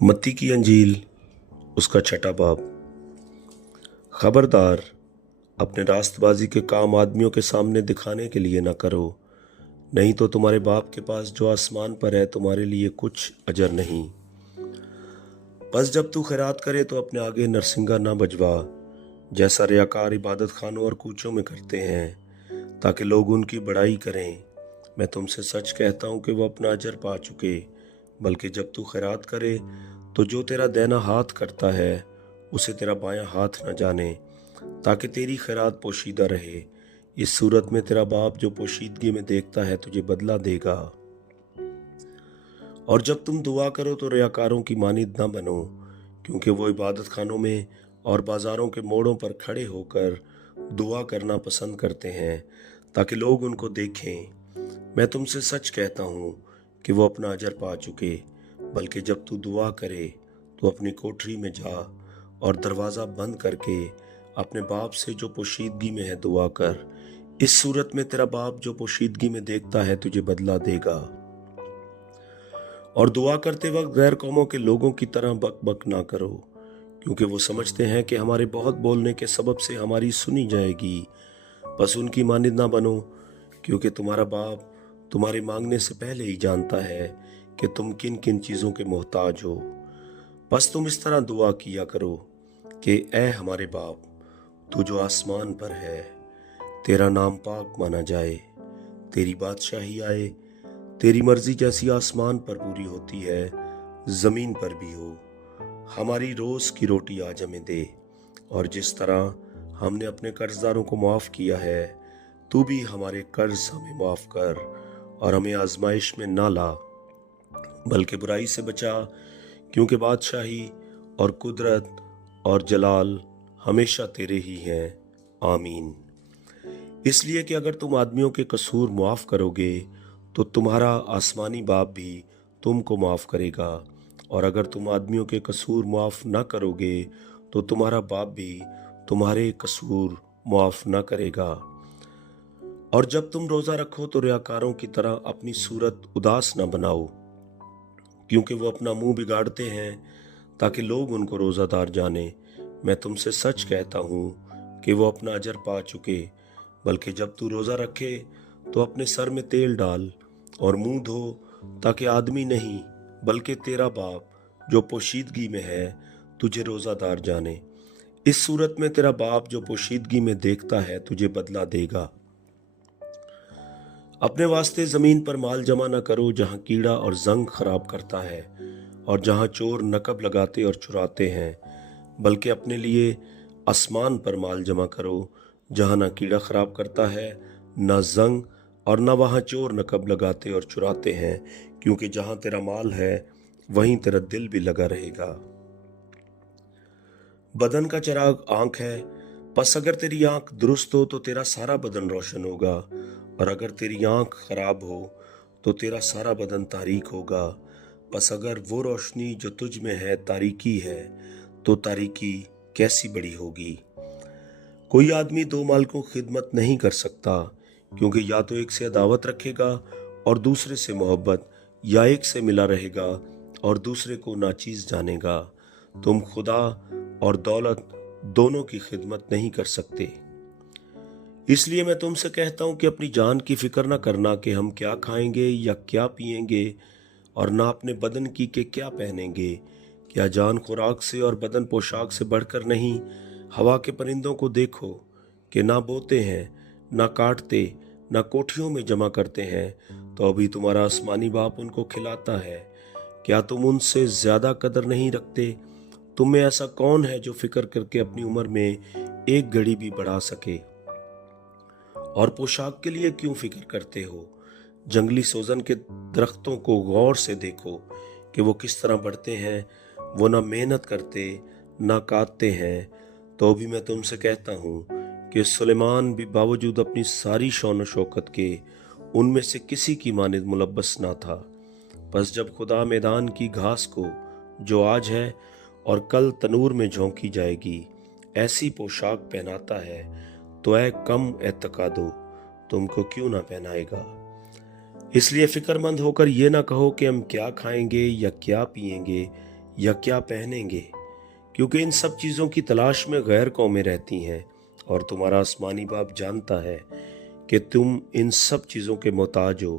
मत्ती की अंजील उसका छठा बाब। खबरदार, अपने रास्तबाजी के काम आदमियों के सामने दिखाने के लिए न करो, नहीं तो तुम्हारे बाप के पास जो आसमान पर है तुम्हारे लिए कुछ अजर नहीं। बस जब तू खैरात करे तो अपने आगे नरसिंगा न बजवा, जैसा रियाकार इबादत खानों और कूचों में करते हैं, ताकि लोग उनकी बड़ाई करें। मैं तुमसे सच कहता हूँ कि वो अपना अजर पा चुके। बल्कि जब तू खैरात करे तो जो तेरा दाहिना हाथ करता है उसे तेरा बायां हाथ न जाने, ताकि तेरी खैरात पोशीदा रहे। इस सूरत में तेरा बाप जो पोशीदगी में देखता है तुझे बदला देगा। और जब तुम दुआ करो तो रियाकारों की मानिंद न बनो, क्योंकि वो इबादत खानों में और बाजारों के मोड़ों पर खड़े होकर दुआ करना पसंद करते हैं, ताकि लोग उनको देखें। मैं तुमसे सच कहता हूँ कि वो अपना अजर पा चुके। बल्कि जब तू दुआ करे तो अपनी कोठरी में जा और दरवाज़ा बंद करके अपने बाप से जो पोशीदगी में है दुआ कर। इस सूरत में तेरा बाप जो पोशीदगी में देखता है तुझे बदला देगा। और दुआ करते वक्त गैर कौमों के लोगों की तरह बक बक ना करो, क्योंकि वो समझते हैं कि हमारे बहुत बोलने के सबब से हमारी सुनी जाएगी। बस उनकी मानिंद ना बनो, क्योंकि तुम्हारा बाप तुम्हारे मांगने से पहले ही जानता है कि तुम किन किन चीज़ों के मोहताज हो। बस तुम इस तरह दुआ किया करो कि ऐ हमारे बाप, तू जो आसमान पर है, तेरा नाम पाक माना जाए, तेरी बादशाही आए, तेरी मर्जी जैसी आसमान पर पूरी होती है जमीन पर भी हो। हमारी रोज की रोटी आज हमें दे, और जिस तरह हमने अपने कर्जदारों को माफ किया है तू भी हमारे कर्ज हमें माफ कर, और हमें आजमाइश में ना ला बल्कि बुराई से बचा, क्योंकि बादशाही और कुदरत और जलाल हमेशा तेरे ही हैं। आमीन। इसलिए कि अगर तुम आदमियों के कसूर माफ करोगे तो तुम्हारा आसमानी बाप भी तुमको माफ करेगा, और अगर तुम आदमियों के कसूर माफ ना करोगे तो तुम्हारा बाप भी तुम्हारे कसूर माफ ना करेगा। और जब तुम रोजा रखो तो रियाकारों की तरह अपनी सूरत उदास ना बनाओ, क्योंकि वो अपना मुंह बिगाड़ते हैं ताकि लोग उनको रोजादार जाने। मैं तुमसे सच कहता हूँ कि वो अपना अजर पा चुके। बल्कि जब तू रोजा रखे तो अपने सर में तेल डाल और मुंह धो, ताकि आदमी नहीं बल्कि तेरा बाप जो पोशीदगी में है तुझे रोजादार जाने। इस सूरत में तेरा बाप जो पोशीदगी में देखता है तुझे बदला देगा। अपने वास्ते जमीन पर माल जमा न करो, जहां कीड़ा और जंग खराब करता है और जहां चोर नकब लगाते और चुराते हैं। बल्कि अपने लिए आसमान पर माल जमा करो, जहां ना कीड़ा खराब करता है ना जंग, और न वहां चोर नकब लगाते और चुराते हैं। क्योंकि जहां तेरा माल है वहीं तेरा दिल भी लगा रहेगा। बदन का चिराग आंख है, बस अगर तेरी आंख दुरुस्त हो तो तेरा सारा बदन रोशन होगा, और अगर तेरी आंख खराब हो तो तेरा सारा बदन तारीक होगा। बस अगर वो रोशनी जो तुझ में है तारीकी है तो तारीकी कैसी बड़ी होगी। कोई आदमी दो मालिकों की खिदमत नहीं कर सकता, क्योंकि या तो एक से अदावत रखेगा और दूसरे से मोहब्बत, या एक से मिला रहेगा और दूसरे को नाचीज जानेगा। तुम खुदा और दौलत दोनों की खिदमत नहीं कर सकते। इसलिए मैं तुमसे कहता हूं कि अपनी जान की फिक्र न करना कि हम क्या खाएंगे या क्या पिएंगे, और ना अपने बदन की कि क्या पहनेंगे। क्या जान खुराक से और बदन पोशाक से बढ़कर नहीं। हवा के परिंदों को देखो कि ना बोते हैं, ना काटते, ना कोठियों में जमा करते हैं, तो अभी तुम्हारा आसमानी बाप उनको खिलाता है। क्या तुम उनसे ज्यादा कदर नहीं रखते? तुम में ऐसा कौन है जो फिक्र करके अपनी उम्र में एक घड़ी भी बढ़ा सके? और पोशाक के लिए क्यों फिक्र करते हो? जंगली सोजन के दरख्तों को गौर से देखो कि वो किस तरह बढ़ते हैं। वो ना मेहनत करते ना काटते हैं। तो भी मैं तुमसे कहता हूँ कि सुलेमान भी बावजूद अपनी सारी शौन शौकत के उनमें से किसी की मानिंद मुलब्बस ना था। बस जब खुदा मैदान की घास को जो आज है और कल तनूर में झोंकी जाएगी ऐसी पोशाक पहनाता है, तो ऐ कम एतकादो, तुमको क्यों ना पहनाएगा। इसलिए फिक्रमंद होकर ये ना कहो कि हम क्या खाएंगे या क्या पिएंगे या क्या पहनेंगे, क्योंकि इन सब चीज़ों की तलाश में गैर कौमें रहती हैं, और तुम्हारा आसमानी बाप जानता है कि तुम इन सब चीज़ों के मोहताज हो।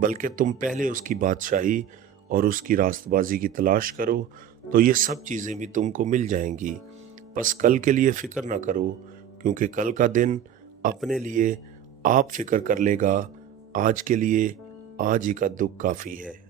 बल्कि तुम पहले उसकी बादशाही और उसकी रास्तबाजी की तलाश करो, तो ये सब चीज़ें भी तुमको मिल जाएंगी। बस कल के लिए फिक्र ना करो, क्योंकि कल का दिन अपने लिए आप फिक्र कर लेगा। आज के लिए आज ही का दुख काफ़ी है।